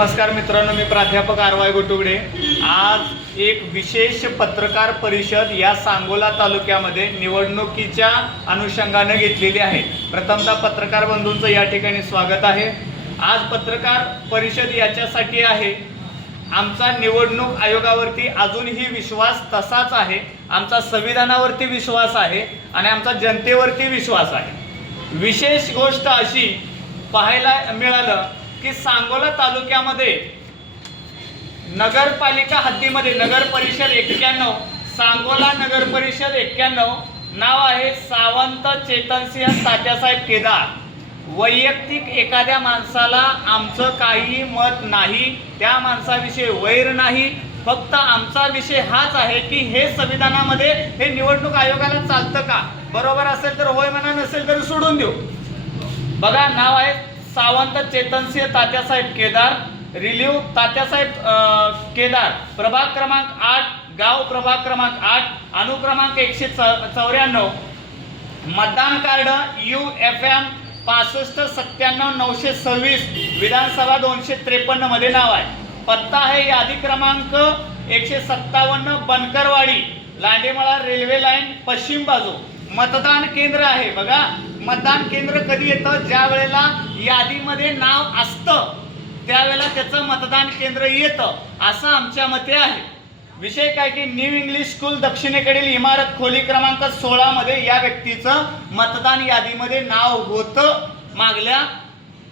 नमस्कार मित्रांनो मी प्राध्यापक आर वाय गोटुगडे. आज एक विशेष पत्रकार परिषद या सांगोला तालुक्यामध्ये निवडणुकीच्या अनुषंगानं घेतलेली आहे. प्रथमतः पत्रकार बंधूंचं या ठिकाणी स्वागत आहे. आज पत्रकार परिषद याच्यासाठी आहे. आमचा निवडणूक आयोगावरती अजूनही विश्वास तसाच आहे. आमचा संविधानावरती विश्वास आहे आणि आमचा जनतेवरती विश्वास आहे. विशेष गोष्ट अशी पाहायला मिळालं की सांगोला तालुक्यामध्ये नगरपालिका हद्दीमध्ये नगर परिषद एक्क्याण्णव सांगोला नगर परिषद एक्क्याण्णव नाव आहे सावंत चेतनसिंह तात्यासाहेब केदार. वैयक्तिक एखाद्या माणसाला आमचं काही मत नाही त्या माणसाविषयी वैर नाही फक्त आमचा विषय हाच आहे की हे संविधानामध्ये हे निवडणूक आयोगाला चालतं का? बरोबर असेल तर होय म्हणा नसेल तर सोडून देऊ. बघा नाव आहे सावंत चेतनसिंह तात्यासाहेब केदार रिलीव तात्यासाहेब केदार प्रभाग क्रमांक आठ गाव प्रभाग क्रमांक आठ अनुक्रमांक एकशे चौऱ्याण्णव. मतदान कार्ड यू एफ एम पासष्ट सत्त्याण्णव नऊशे सव्वीस विधानसभा दोनशे त्रेपन्नमध्ये नाव आहे. पत्ता आहे यादी क्रमांक एकशे सत्तावन्न बनकरवाडी लांडेमळा रेल्वे लाईन पश्चिम बाजू. मतदान केंद्र आहे बघा. मतदान केंद्र कधी येतं? ज्या वेळेला यादीमध्ये नाव असतं त्यावेळेला त्याचं मतदान केंद्र येतं असं आमच्या मते आहे. विषय काय की न्यू इंग्लिश स्कूल दक्षिणेकडील इमारत खोली क्रमांक सोळा मध्ये या व्यक्तीचं मतदान यादीमध्ये नाव होतं मागल्या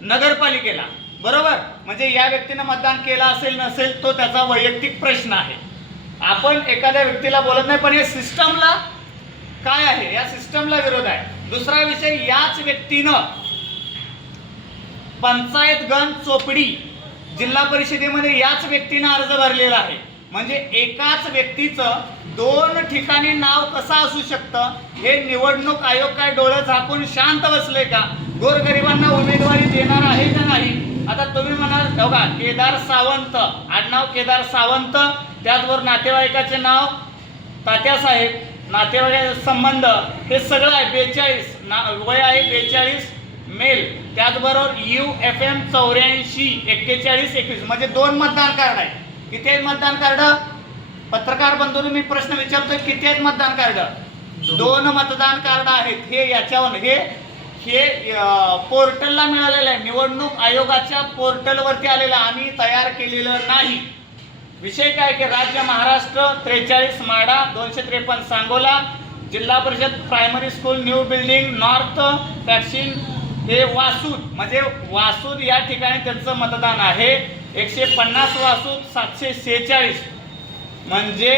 नगरपालिकेला. बरोबर? म्हणजे या व्यक्तीनं मतदान केलं असेल नसेल तो त्याचा वैयक्तिक प्रश्न आहे. आपण एखाद्या व्यक्तीला बोलत नाही पण हे सिस्टमला काय आहे? या सिस्टमला विरोध आहे. दुसरा विषय याच व्यक्तीनं पंचायत गण चोपडी जिल्हा परिषदेमध्ये याच व्यक्तीनं अर्ज भरलेला आहे. म्हणजे एकाच व्यक्तीचं दोन ठिकाणी नाव कसं असू शकतं? हे निवडणूक आयोग काय डोळं झाकून शांत बसले का? गोरगरिबांना उमेदवारी देणार आहे का नाही? आता तुम्ही म्हणाल बघा केदार सावंत आडनाव केदार सावंत त्याचबरोबर नातेवाईकाचे नाव तात्यासाहेब नातेवाईक संबंध हे सगळं आहे. बेचाळीस ना वय आहे बेचाळीस मेल. त्याचबरोबर यू एफ एम चौऱ्याऐंशी एक्केचाळीस एकवीस. म्हणजे दोन मतदान कार्ड आहे. किती आहेत मतदान कार्ड? पत्रकार बंधूंनी मी प्रश्न विचारतोय किती आहेत मतदान कार्ड? दोन मतदान कार्ड आहेत. हे याच्यावर हे हे पोर्टलला मिळालेलं आहे. निवडणूक आयोगाच्या पोर्टलवरती आलेलं आम्ही तयार केलेलं नाही. विषय काय की राज्य महाराष्ट्र त्रेचाळीस माडा दोनशे त्रेपन्न सांगोला जिल्हा परिषद primary school new building north पॅक्सिन हे वासूद म्हणजे वासूद या ठिकाणी त्यांचं मतदान आहे. एकशे पन्नास वासूद सातशे सेहेचाळीस. म्हणजे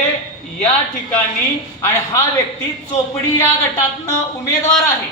या ठिकाणी आणि हा व्यक्ती चोपडी या गटातनं उमेदवार आहे.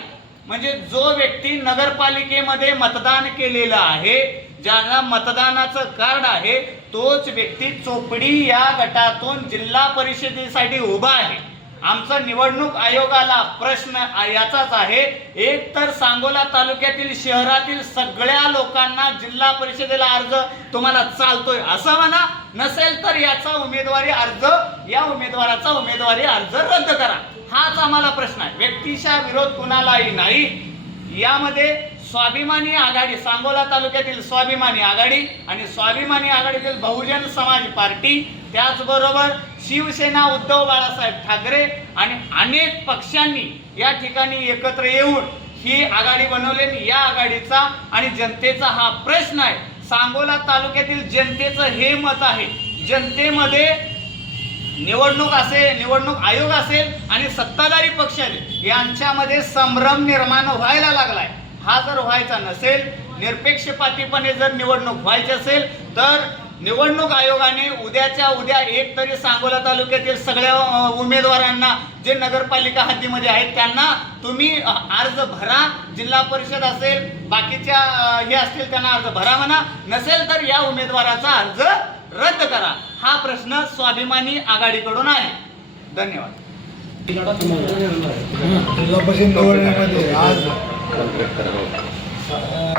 म्हणजे जो व्यक्ती नगरपालिकेमध्ये मतदान केलेलं आहे ज्याला मतदानाचं कार्ड आहे तोच व्यक्ती चोपडी या गटातून जिल्हा परिषदेसाठी उभा आहे. आमचा निवडणूक आयोगाला प्रश्न याचाच आहे. एक तर सांगोला तालुक्यातील शहरातील सगळ्या लोकांना जिल्हा परिषदेला अर्ज तुम्हाला चालतोय असं म्हणा. नसेल तर याचा उमेदवारी अर्ज या उमेदवाराचा उमेदवारी अर्ज रद्द करा. हाच आम्हाला प्रश्न आहे. व्यक्तीचा विरोध कुणालाही नाही. यामध्ये स्वाभिमानी आघाडी सांगोला तालुक्यातील स्वाभिमानी आघाडी आणि स्वाभिमानी आघाडीतील बहुजन समाज पार्टी त्याचबरोबर शिवसेना उद्धव बाळासाहेब ठाकरे आणि अनेक पक्षांनी या ठिकाणी एकत्र येऊन ही आघाडी बनवली या आघाडीचा आणि जनतेचा हा प्रश्न आहे. सांगोला तालुक्यातील जनतेचं हे मत आहे जनतेमध्ये निवडणूक असेल निवडणूक आयोग असेल आणि सत्ताधारी पक्ष यांच्यामध्ये संभ्रम निर्माण व्हायला लागलाय. हा जर व्हायचा नसेल निरपेक्षपातीपणे जर निवडणूक व्हायची असेल तर निवडणूक आयोगाने उद्याच्या उद्या एक तरी सांगोला तालुक्यातील सगळ्या उमेदवारांना जे नगरपालिका हद्दीमध्ये आहेत त्यांना तुम्ही अर्ज भरा. जिल्हा परिषद असेल बाकीच्या हे असतील त्यांना अर्ज भरा म्हणा. नसेल तर या उमेदवाराचा अर्ज रद्द करा. हा प्रश्न स्वाभिमानी आघाडीकडून आहे. धन्यवाद. जिल्हा परिषद निवडणुकीमध्ये आज अं,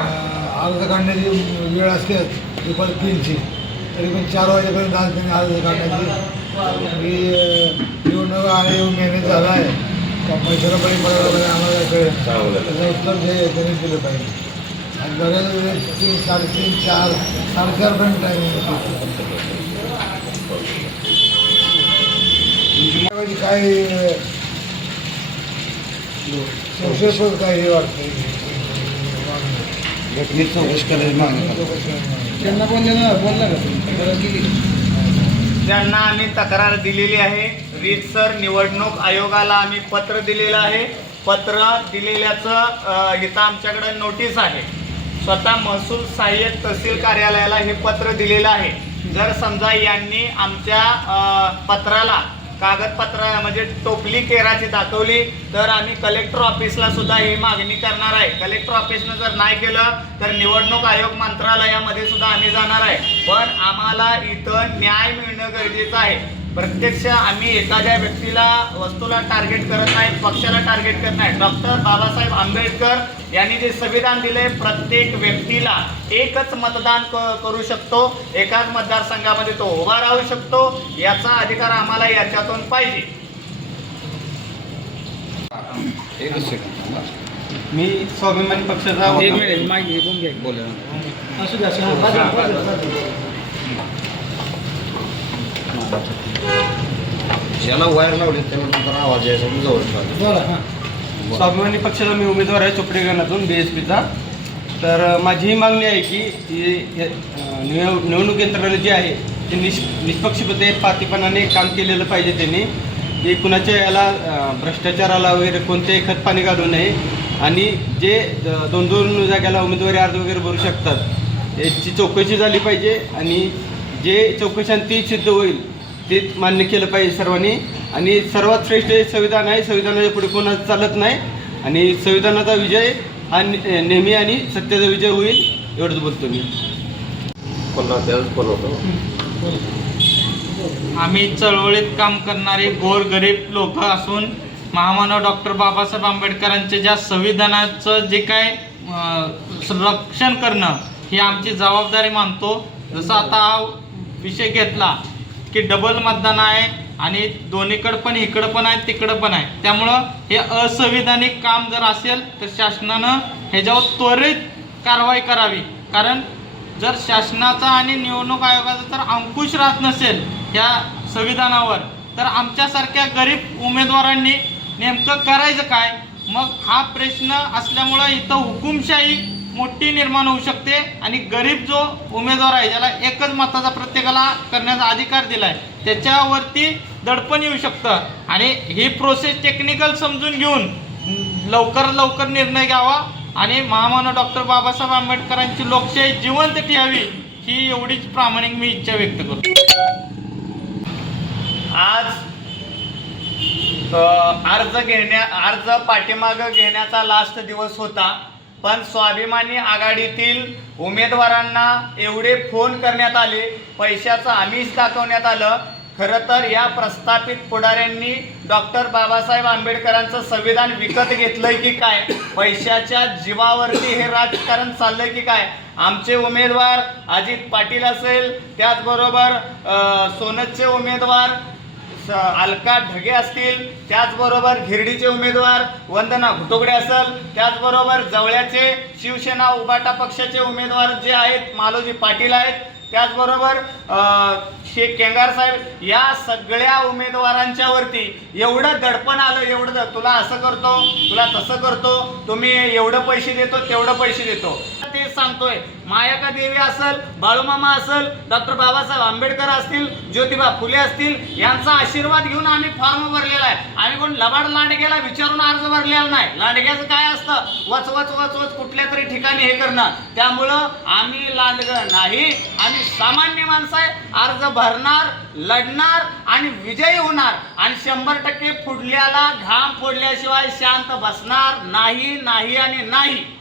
अर्ज काढण्याची वेळ असल्यास दुपारी तीनची. तरी पण चार वाजेपर्यंत आज त्यांनी अर्ज काढण्याची अं, निवडणूक आयोग मेहनत झाला आहे. पैशाला पण पडायला पाहिजे आम्हाला कळेल. त्याचं उत्तर जे त्यांनी दिलं पाहिजे. बऱ्याच वेळेस तीन साडेतीन चार साडेचारपर्यंत टायमिंग काय हे वाटतं? घटनेत चौकशी करायची मागणी का त्यांना आम्ही तक्रार दिलेली आहे. रीतसर निवडणूक आयोगाला आम्ही पत्र दिलेलं आहे. पत्र दिलेल्याचं इथं आमच्याकडे नोटीस आहे. स्वतः महसूल सहाय्यक तहसील कार्यालयाला हे पत्र दिलेलं आहे. जर समजा यांनी आमच्या पत्राला कागदपत्र म्हणजे टोपली केराची दाखवली तर आम्ही कलेक्टर ऑफिसला सुद्धा ही मागणी करणार आहे. कलेक्टर ऑफिसनं जर नाही केलं तर निवडणूक आयोग मंत्रालयामध्ये सुद्धा आम्ही जाणार आहे. पण आम्हाला इथं न्याय मिळणं गरजेचं आहे. प्रत्यक्ष आम्ही एखाद्या व्यक्तीला वस्तूला टार्गेट करत नाही पक्षाला टार्गेट करत नाही. डॉक्टर बाबासाहेब आंबेडकर यांनी जे संविधान दिले प्रत्येक व्यक्तीला एकच मतदान क- करू शकतो. एकाच मतदारसंघामध्ये तो उभा राहू शकतो. याचा अधिकार आम्हाला याच्यातून पाहिजे. थांबा. मी स्वाभिमानी पक्षाचा एक मिनिट मागे घेऊन घ्या बोला. असू द्या याला वायर लावली त्यामुळे नंतर आवाज यायचा म्हणून जवळ बोला हां. स्वाभिमानी पक्षाचा मी उमेदवार आहे चोपडे गणातून बी एस पीचा तर माझी ही मागणी आहे की ही, निव- निवडणूक यंत्रणा जी आहे ते निष निष्पक्षपणे पातीपणाने काम केलेलं पाहिजे त्यांनी. की कुणाच्या याला भ्रष्टाचाराला वगैरे कोणतेही खत पाणी घालू नये. आणि जे दोन दोन जाग्याला उमेदवारी अर्ज वगैरे भरू शकतात याची चौकशी झाली पाहिजे. आणि जे चौकशांती सिद्ध होईल ते मान्य केलं पाहिजे सर्वांनी. आणि सर्वात श्रेष्ठ हे संविधान आहे. संविधानाच्या पुढे कोणाचं चालत नाही. आणि संविधानाचा विजय हा नेहमी आणि सत्याचा विजय होईल एवढंच बोलतो मी. आम्ही चळवळीत काम करणारे गोर गरीब लोक असून महामानव डॉक्टर बाबासाहेब आंबेडकरांच्या ज्या संविधानाचं जे काय अं, संरक्षण करणं ही आमची जबाबदारी मानतो. जसं आता हा विषय घेतला की डबल मतदान आहे आणि दोन्हीकडं पण इकडं पण आहे तिकडं पण आहे. त्यामुळं हे असंविधानिक काम जर असेल तर शासनानं ह्याच्यावर त्वरित कारवाई करावी. कारण जर शासनाचा आणि निवडणूक आयोगाचा जर अंकुश राहत नसेल या संविधानावर तर आमच्यासारख्या गरीब उमेदवारांनी नेमकं करायचं काय? मग हा प्रश्न असल्यामुळं इथं हुकुमशाही मोठी निर्माण होऊ शकते आणि गरीब जो उमेदवार आहे ज्याला एकच मताचा प्रत्येकाला करण्याचा अधिकार दिला आहे त्याच्यावरती दडपण येऊ शकतं. आणि ही प्रोसेस टेक्निकल समजून घेऊन लवकर लवकर निर्णय घ्यावा आणि महामानव डॉक्टर बाबासाहेब आंबेडकरांची लोकशाही जिवंत ठेवावी ही एवढीच प्रामाणिक मी इच्छा व्यक्त करतो. आज अर्ज घेण्या अर्ज पाठीमागं घेण्याचा लास्ट दिवस होता. पण स्वाभिमानी आघाडीतील उमेदवारांना एवढे फोन करण्यात आले पैशाचं आमिष दाखवण्यात आलं. खरं तर या प्रस्थापित पुढाऱ्यांनी डॉक्टर बाबासाहेब आंबेडकरांचं संविधान विकत घेतलंय की काय? पैशाच्या जीवावरती हे राजकारण चाललंय की काय? आमचे उमेदवार अजित पाटील असेल त्याचबरोबर सोनतचे उमेदवार अलका ढगे असतील त्याचबरोबर घिरडीचे उमेदवार वंदना घुटोगडे असेल त्याचबरोबर जवळ्याचे शिवसेना उबाटा पक्षाचे उमेदवार जे आहेत मालोजी पाटील आहेत त्याचबरोबर शेख केंगार साहेब या सगळ्या उमेदवारांच्या वरती एवढं दडपण आलं एवढं तुला असं करतो तुला तसं करतो तुम्ही एवढं पैसे देतो तेवढं पैसे देतो. सांगतोय. मायाका देवी असेल बाळूमामा असेल डॉक्टर बाबासाहेब आंबेडकर असतील ज्योतिबा फुले असतील यांचा आशीर्वाद घेऊन आम्ही फॉर्म भरलेला आहे. आम्ही कोण लबाड लांडग्याला विचारून अर्ज भरलेला नाही. लांडग्याचं काय असतं? वच वच वच वच कुठल्या तरी ठिकाणी हे करणं. त्यामुळं आम्ही लांडग नाही. आम्ही सामान्य माणसं आहे. अर्ज भरणार लढणार आणि विजयी होणार. आणि शंभर टक्के पुढल्याला घाम फोडल्याशिवाय शांत बसणार नाही नाही आणि नाही.